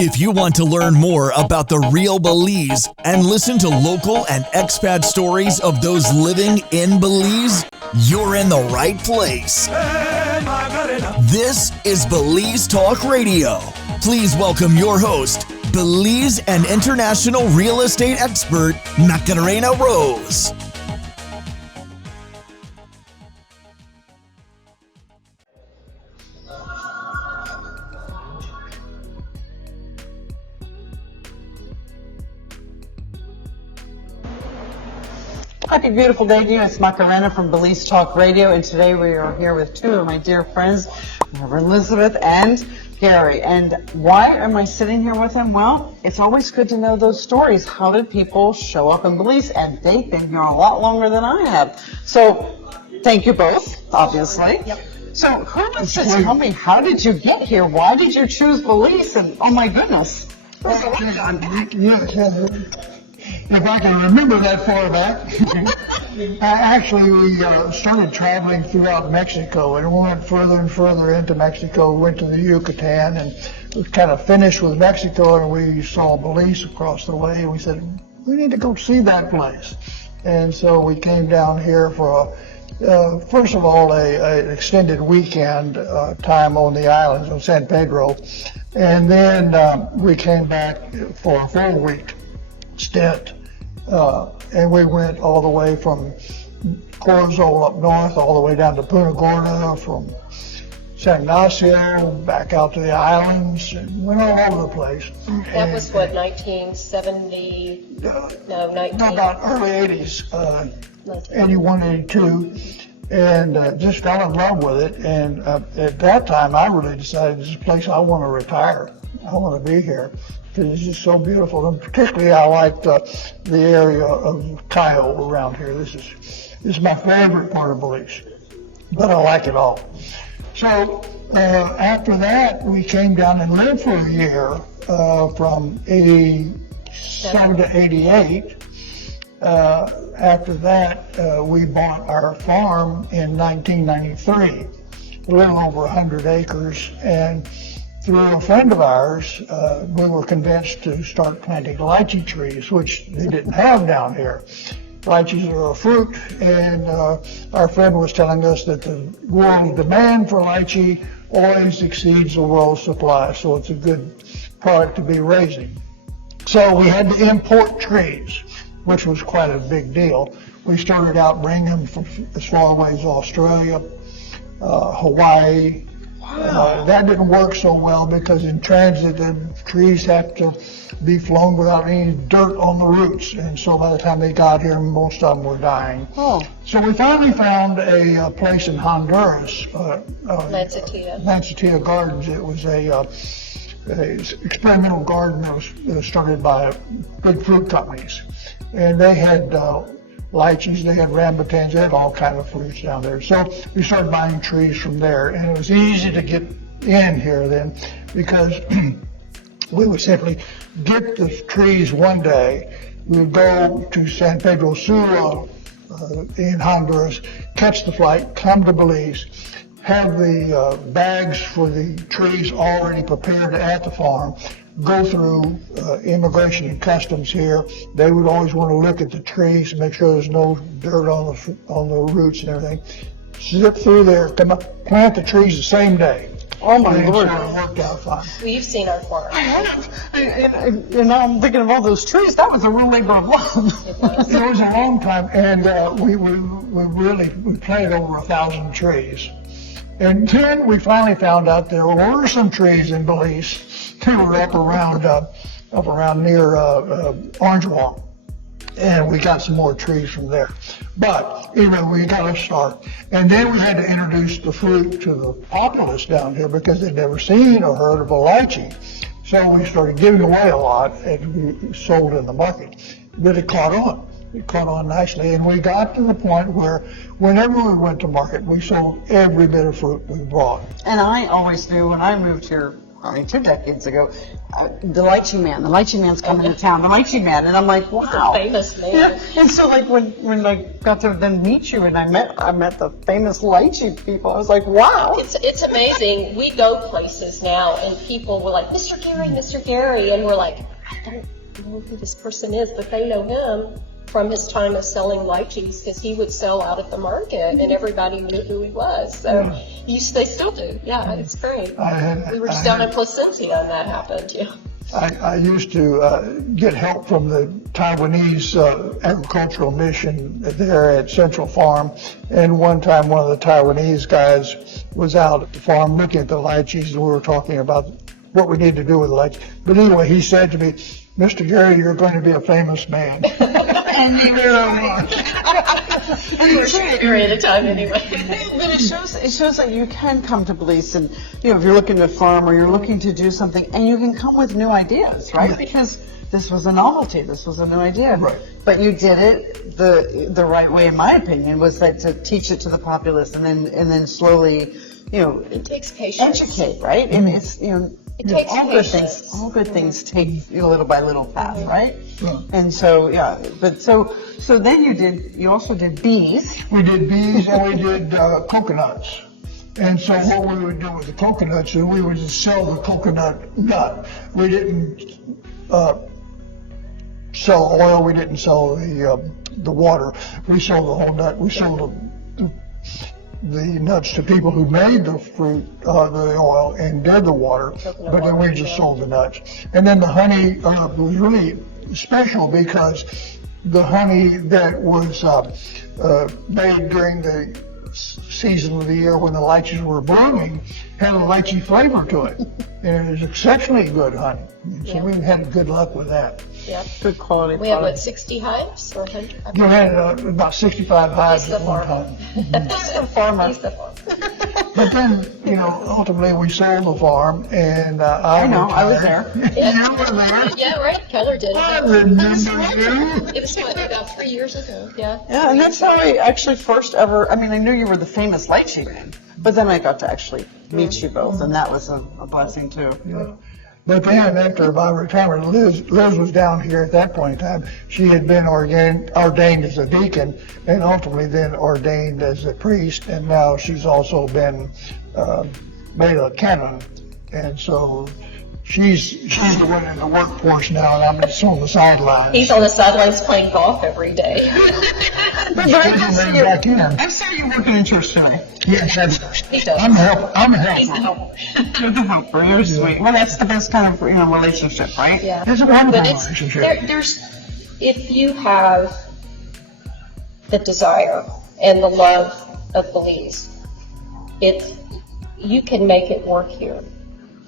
If you want to learn more about the real Belize and listen to local and expat stories of those living in Belize, you're in the right place. This is Belize Talk Radio. Please welcome your host, Belize and international real estate expert, Macarena Rose. Happy beautiful day to you. It's Macarena from Belize Talk Radio, and today we are here with two of my dear friends, Reverend Lizbeth and Gary. And why am I sitting here with them? Well, it's always good to know those stories. How did people show up in Belize? And they've been here a lot longer than I have. So, thank you both, obviously. Yep. So, who wants to tell me, how did you get here? Why did you choose Belize? And, oh my goodness. If I can remember that far back. Actually, we started traveling throughout Mexico and we went further and further into Mexico. We went to the Yucatan and we kind of finished with Mexico, and we saw Belize across the way, and we said, we need to go see that place. And so we came down here for first of all, an extended weekend time on the islands of San Pedro. And then we came back for a full week stint. And we went all the way from Corzo up north, all the way down to Punta Gorda, from San Ignacio, back out to the islands, and went all over the place. That was what, 1970? No, 19... About early 80s, 81, 82, and just fell in love with it. And at that time, I really decided this is a place I want to retire. I want to be here. It's just so beautiful, and particularly I like the area of Cayo around here. This is my favorite part of Belize, but I like it all. So after that, we came down and lived for a year from 87 to 88. After that, we bought our farm in 1993, a little over 100 acres, and through a friend of ours, we were convinced to start planting lychee trees, which they didn't have down here. Lychees are a fruit, and our friend was telling us that the world demand for lychee always exceeds the world supply, so it's a good product to be raising. So we had to import trees, which was quite a big deal. We started out bringing them from as far away as Australia, Hawaii. That didn't work so well because in transit the trees have to be flown without any dirt on the roots, and so by the time they got here, most of them were dying. Oh. So we finally found a place in Honduras, Lancetilla Gardens. It was a experimental garden that was started by big fruit companies, and they had lychees, they had rambutans, they had all kinds of fruits down there. So we started buying trees from there, and it was easy to get in here then because we would simply get the trees one day. We would go to San Pedro Sula in Honduras, catch the flight, come to Belize, have the bags for the trees already prepared at the farm, go through immigration and customs here. They would always want to look at the trees and make sure there's no dirt on the roots and everything. Zip through there, come up, plant the trees the same day. Oh my Lord. So it worked out fine. Well, you've seen our farm. I have. And now I'm thinking of all those trees. That was a real labor of love. It was a long time, and we planted over 1,000 trees. And then we finally found out there were some trees in Belize. They were up around near Orangewong, and we got some more trees from there. But we got a start, and then we had to introduce the fruit to the populace down here because they'd never seen or heard of a lychee. So we started giving away a lot, and we sold in the market. But it caught on. It caught on nicely, and we got to the point where whenever we went to market, we sold every bit of fruit we brought. And I always knew when I moved here probably 2 decades ago, the Lychee Man. The Lychee Man's coming to town. The Lychee Man, and I'm like, wow. Famous man. Yeah. And so like when I got to then meet you, and I met the famous Lychee people, I was like, wow. It's amazing. We go places now, and people were like, Mr. Gary, and we're like, I don't know who this person is, but they know him from his time of selling lychees, because he would sell out at the market, and everybody knew who he was. So they still do. Yeah, it's great. We were just down in Placentia, and that happened. Yeah. I used to get help from the Taiwanese agricultural mission there at Central Farm, and one time one of the Taiwanese guys was out at the farm looking at the lychees, and we were talking about what we need to do with the lychees. But anyway, he said to me, Mr. Gary, you're going to be a famous man. And you know, Gary at a time anyway. but it shows that you can come to Belize, and if you're looking to farm or you're looking to do something, and you can come with new ideas, right? Because this was a novelty, this was a new idea. Right. But you did it the right way, in my opinion, was that to teach it to the populace, and then slowly, It takes patience. educate, right? And it's It takes patience. all good things take little by little path, right? Yeah. And so but so then you also did bees. We did bees and we did coconuts. And so what we would do with the coconuts is we would just sell the coconut nut. We didn't sell oil. We didn't sell the water. We sold the whole nut. We sold the nuts to people who made the fruit, the oil, and did the water, but then we just sold the nuts. And then the honey was really special because the honey that was made during the season of the year when the lychees were blooming had a lychee flavor to it. And it was exceptionally good honey. So we had good luck with that. Yeah. Good quality. We had, 60 hives or 100? We had about 65 hives He's at the one farmer. time. He's the farmer. He's the farmer. But then, ultimately we sold the farm, and I was there. You were there. Yeah, right. Keller did I it. remember you. It was about 3 years ago. Yeah. Yeah, and that's how I actually first ever, I knew you were the famous Lychee Man, but then I got to actually meet you both, and that was a blessing too. Yeah. But then after my retirement, Liz was down here at that point in time. She had been ordained as a deacon, and ultimately then ordained as a priest, and now she's also been made a canon. And so she's the one in the workforce now, and I'm just on the sidelines. He's on the sidelines playing golf every day. I saw you working in church tonight. Yes, He does. I'm a He's the helper. helper. You're the helper. You're sweet. Well, that's the best kind of relationship, right? Yeah. It's a wonderful But relationship. there's, if you have the desire and the love of Belize, you can make it work here.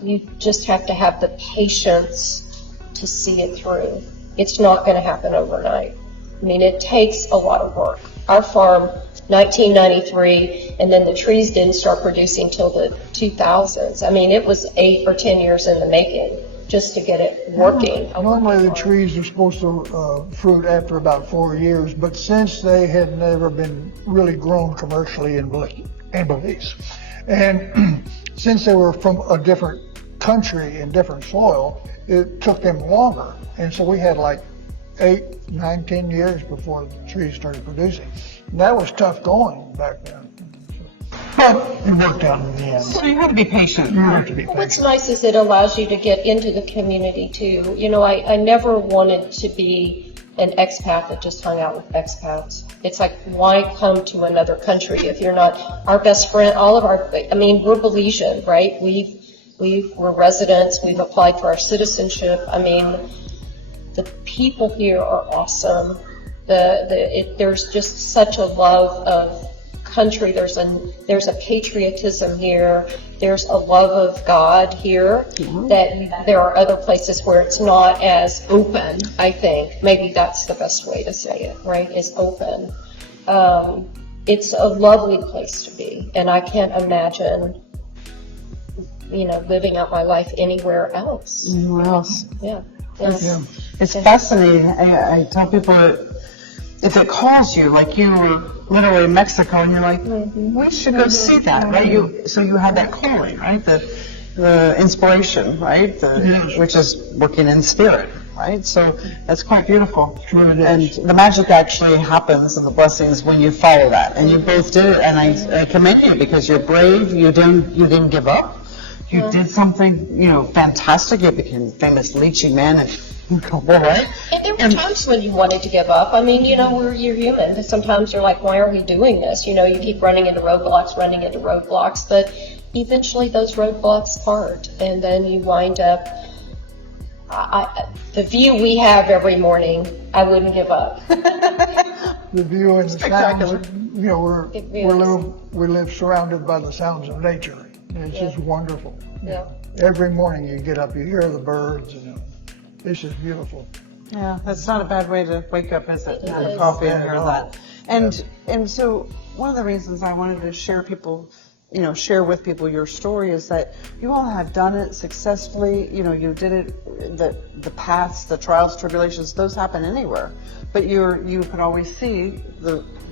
You just have to have the patience to see it through. It's not going to happen overnight. It takes a lot of work. Our farm, 1993, and then the trees didn't start producing till the 2000s. It was 8 or 10 years in the making just to get it working. Normally the trees are supposed to fruit after about 4 years, but since they had never been really grown commercially in Belize, and since they were from a different country and different soil, it took them longer. And so we had 8, 9, 10 years before the trees started producing. And that was tough going back then. But it worked out in the end. So you have to be patient. You have to be What's patient. nice is it allows you to get into the community too. I never wanted to be an expat that just hung out with expats. It's like, why come to another country if you're not our best friend? We're Belizean, right? We're residents. We've applied for our citizenship. The people here are awesome. There's just such a love of country. There's a patriotism here. There's a love of God here that there are other places where it's not as open. I think maybe that's the best way to say it. Right? Is open. It's a lovely place to be, and I can't imagine, living out my life anywhere else. Anywhere else? Yeah. Yeah. It's fascinating. I tell people that if it calls you, like you were literally in Mexico, and you're like, we should go see that, right? So you have that calling, right? inspiration, right? Which is working in spirit, right? So that's quite beautiful. And the magic actually happens and the blessings when you follow that. And you both did it, and I commend you because you're brave. You didn't give up. You did something, fantastic. You became a famous Lychee man and right? And there were times when you wanted to give up. I mean, you're human. Sometimes you're like, why are we doing this? You keep running into roadblocks, but eventually those roadblocks part, and then you wind up, the view we have every morning, I wouldn't give up. The view and the sounds, we live surrounded by the sounds of nature. It's just wonderful. Yeah. Every morning you get up, you hear the birds, it's just beautiful. Yeah, that's not a bad way to wake up, is it? Have a coffee and hear that. And so one of the reasons I wanted to share with people your story is that you all have done it successfully. You did it, the paths, the trials, tribulations, those happen anywhere. But you can always see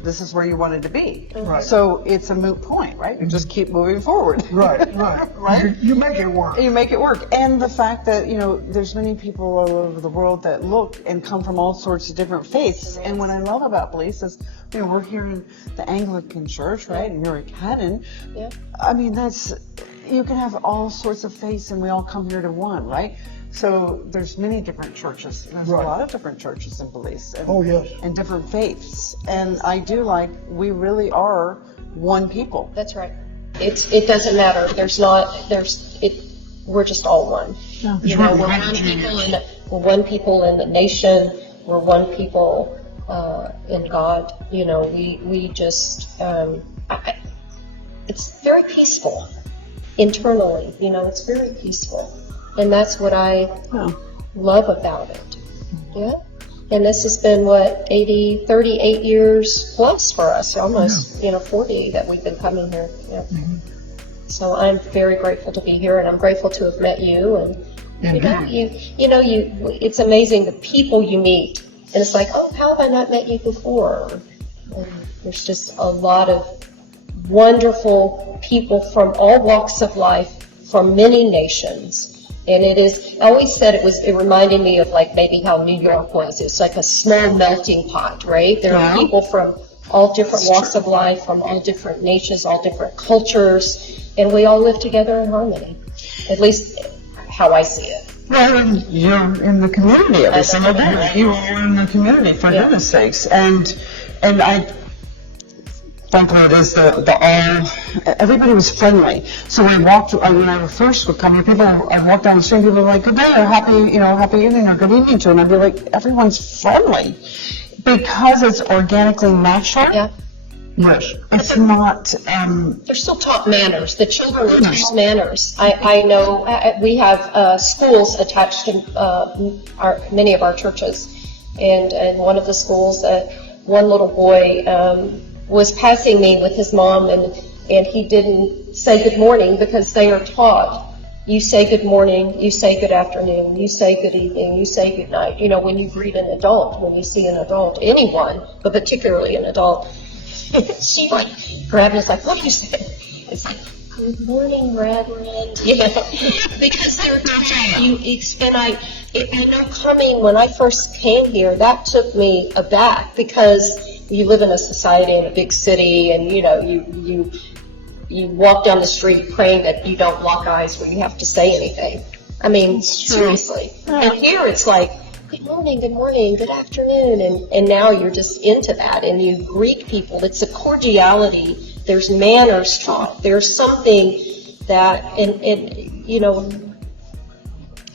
this is where you wanted to be. Right. So it's a moot point, right? You just keep moving forward. Right. Right? You make it work. You make it work. And the fact that, there's many people all over the world that look and come from all sorts of different faiths. And what I love about Belize is, we're here in the Anglican Church, right? And you're a canon. Yeah. I mean, you can have all sorts of faiths and we all come here to one, right? So there's many different churches. There's a lot of different churches in Belize. And different faiths. And I do we really are one people. That's right. It doesn't matter. We're just all one. Yeah. We're one people in the nation. We're one people in God. We just, it's very peaceful internally. It's very peaceful. And that's what I love about it. Yeah. And this has been 38 years plus for us, almost, 40 that we've been coming here. Yeah. Mm-hmm. So I'm very grateful to be here, and I'm grateful to have met you. And it's amazing the people you meet, and it's like, oh, how have I not met you before? And there's just a lot of wonderful people from all walks of life, from many nations. And I always said it reminded me of maybe how New York was. It's like a small melting pot, right? There are people from all different walks of life, from all different nations, all different cultures, and we all live together in harmony. At least how I see it. Well, you're in the community every single day. You are in the community, for goodness sakes. And I think it is everybody was friendly. So when I first would come here, I'd walk down the street, people were like, good day, or happy evening, or good evening to, and I'd be like, everyone's friendly. Because it's organically natural. Yeah. Yes. It's not, they're still taught manners. The children are taught manners. I know we have schools attached to many of our churches. And one of the schools, one little boy was passing me with his mom, and he didn't say good morning because they are taught, you say good morning, you say good afternoon, you say good evening, you say good night. When you greet an adult, when you see an adult, anyone, but particularly an adult, she grabbed me, it's like, what do you say? It's like, good morning, Reverend. Because they're not coming. When I first came here, that took me aback because you live in a society in a big city, and you walk down the street praying that you don't lock eyes when you have to say anything. I mean, seriously. And here it's like, good morning, good afternoon, and now you're just into that, and you greet people. It's a cordiality. There's manners taught. There's something that, I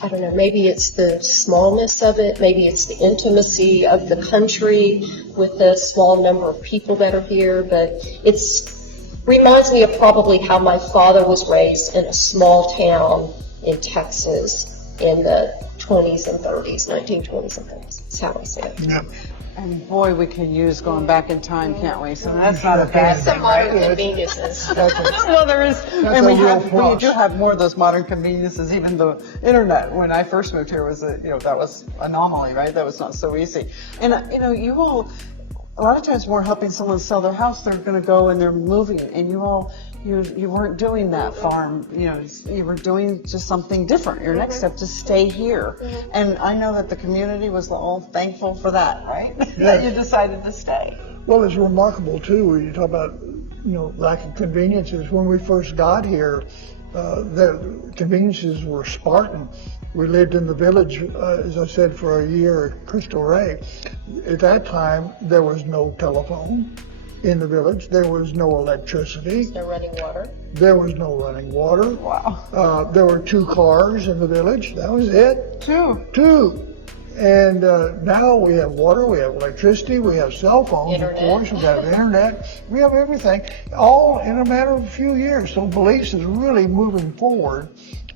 don't know, maybe it's the smallness of it, maybe it's the intimacy of the country with the small number of people that are here, but it reminds me of probably how my father was raised in a small town in Texas in the 1920s and 30s. That's how I say it. Yeah. and boy, we can use going back in time, can't we? So that's not a bad thing, right? Modern conveniences. Well, there is, and we do have more of those modern conveniences. Even the internet, when I first moved here, was that was anomaly, right? That was not so easy. And you all, a lot of times, we're helping someone sell their house. They're going to go and they're moving, and you all you weren't doing that farm, you were doing just something different. Your next step to stay here. And I know that the community was all thankful for that, right? That you decided to stay. Well, it's remarkable too, when you talk about, lack of conveniences. When we first got here, the conveniences were Spartan. We lived in the village, as I said, for a year at Crystal Ray. At that time, there was no telephone in the village. There was no electricity. No running water. There was no running water. Wow. There were 2 cars in the village. That was it. 2. 2. And now we have water, we have electricity, we have cell phones, Internet. of course, we have internet, we have everything, all in a matter of a few years. So Belize is really moving forward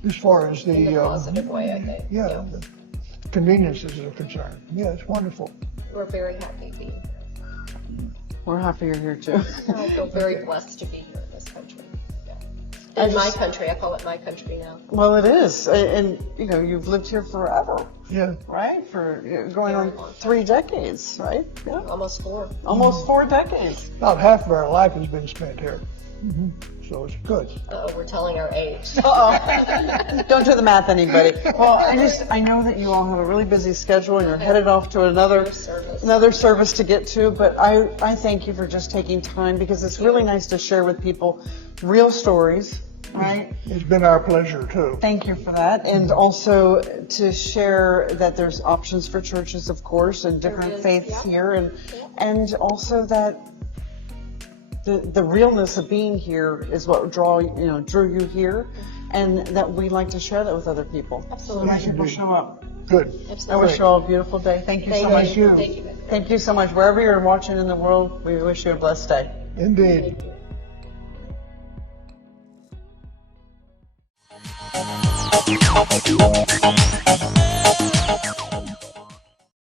as far as In a positive way, I think. the conveniences are concerned. Yeah, it's wonderful. We're very happy being here. We're happy you're here too. I feel very blessed to be here in this country. Yeah. In my country, I call it my country now. Well, it is. And, you've lived here forever, Yeah. right? For going on 3 decades, right? Yeah. Almost 4. Almost 4 decades. About half of our life has been spent here. So it's good. We're telling our age. Uh-oh. Don't do the math, anybody. Well, I know that you all have a really busy schedule and you're headed off to another service to get to, but I thank you for just taking time, because it's really nice to share with people real stories, right? It's been our pleasure too. Thank you for that. And also to share that there's options for churches, of course, and different faiths here, and also that the realness of being here is what drew you here, and that we like to share that with other people. Absolutely. So that people show up. Good. I wish you all a beautiful day. Thank you so much. Thank you. Thank you so much. Wherever you're watching in the world, we wish you a blessed day. Indeed. Thank you.